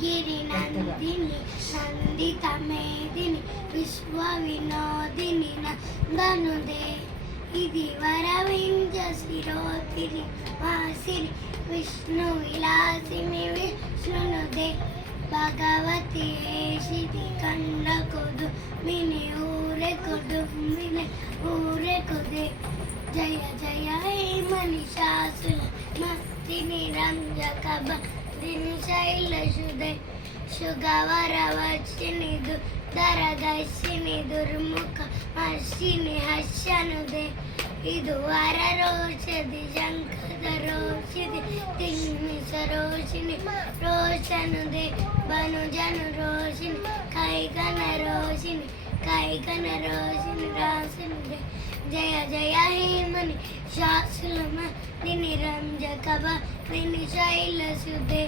गिरिनन्दिनि नन्दितमेदिनि विश्वविनोदिनि नन्दनुदे इति वरविञ्जशिरोतिरि वासिनि विष्णुविलासिनि विष्णुनुदे भगवती हेशिति कंडकोदु मिनि ऊरे कोदु मिनि ऊरे कोदे जय जय हे मनिषासुर मतिनि रंजकब दिनि शैलशुदे शुगवरवचिनि दुर्धरगशिनि दुर्मुख हर्षिनि हर्षनुदे इदु वररोषधि शङ्खधरोषिधि तिङ्मिषरोषिनि रोषनुदे बनुजनु रोषिनि कैकनरोषिनि कैकनरोषिनि रासनुदे जय जय हे मनि शासुलम दिनि रंजकब दिनि शैलसुदे